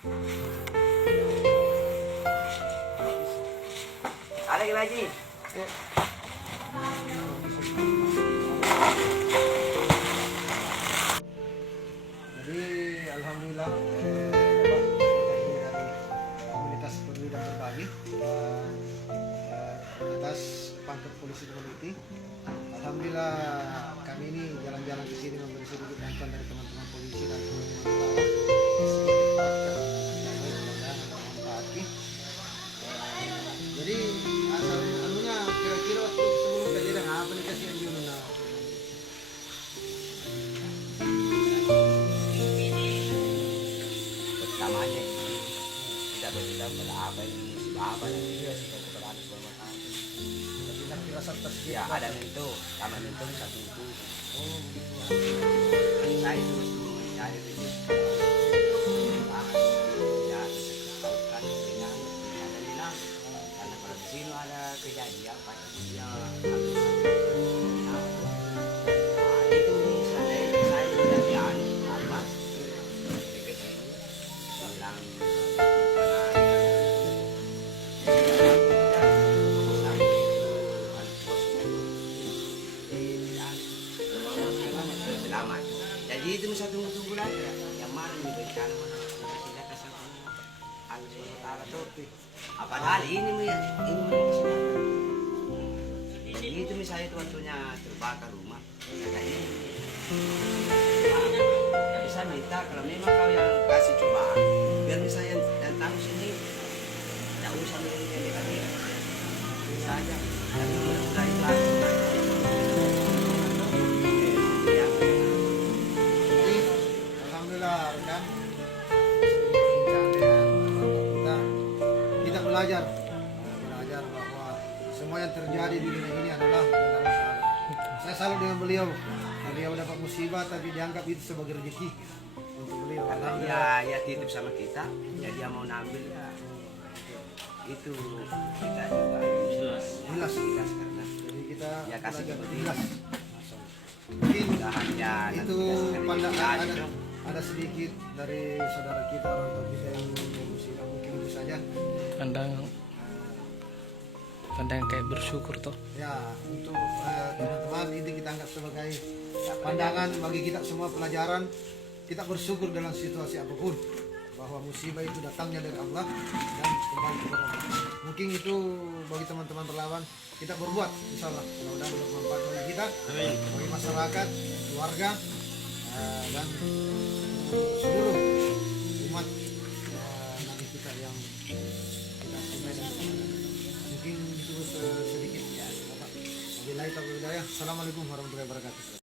Ada lagi. Jadi alhamdulillah Bapak terdiri dari komunitas peduli dan berbagi dan komunitas pangkat polisi community. Alhamdulillah kami ini jalan-jalan ke sini memberi sedikit bantuan dari teman-teman polisi dan teman-teman relawan. Sedikit paket mudah-mudahan bermanfaat. Jadi asal anunya kira-kira waktu sebelum kejadian apa nih kasih dulu nah. Pertamanya kita bercerita pada apa ini apa nanti dia sudah kepada semua masalah. Tapi kan dirasa tersebut Ya ada itu, taman itu satu itu. oh begitu. Saya terus dulu mencari itu. Ya disebutkan dengan ada bilang karena kalau di sini ada kejadian pasti dia itu saya sudah dianu apa dekat sini bilang selamat. Jadi itu bisa tunggu-tunggu lagi yang mana nih bencana mana tidak kasih Allah SWT topi. Apalagi ini itu misalnya itu waktunya terbakar rumah. Kata ini bisa minta kalau memang kau yang kasih cobaan biar misalnya yang tahu sini tidak usah menyanyi kami bisa aja tapi mudah ikhlas ya. Jadi alhamdulillah rekan berbincang dengan kita belajar bahwa semua yang terjadi di dunia ini adalah dengan Allah. Saya salut dengan beliau dapat musibah tapi dianggap itu sebagai rezeki untuk beliau. Alhamdulillah. Ya titip sama kita ya dia mau ngambil ya itu kita juga Ikhlas. karena Jadi kita ya kasih belajar seperti ikhlas. Mungkin hanya itu pandangan ada sedikit dari saudara kita orang tua kita yang musibah mungkin itu saja. Pandang kayak bersyukur toh. Ya untuk teman-teman ini kita anggap sebagai pandangan bagi kita semua pelajaran. Kita bersyukur dalam situasi apapun bahwa musibah itu datangnya dari Allah dan kembali kepada Allah. Mungkin itu bagi teman-teman relawan kita berbuat insyaallah mudah-mudahan bermanfaat bagi kita, bagi masyarakat, keluarga dan seluruh umat nabi kita yang kita cintai dan mungkin itu sedikit ya Bapak. Wabillahi taufiq wal hidayah. Assalamualaikum warahmatullahi wabarakatuh.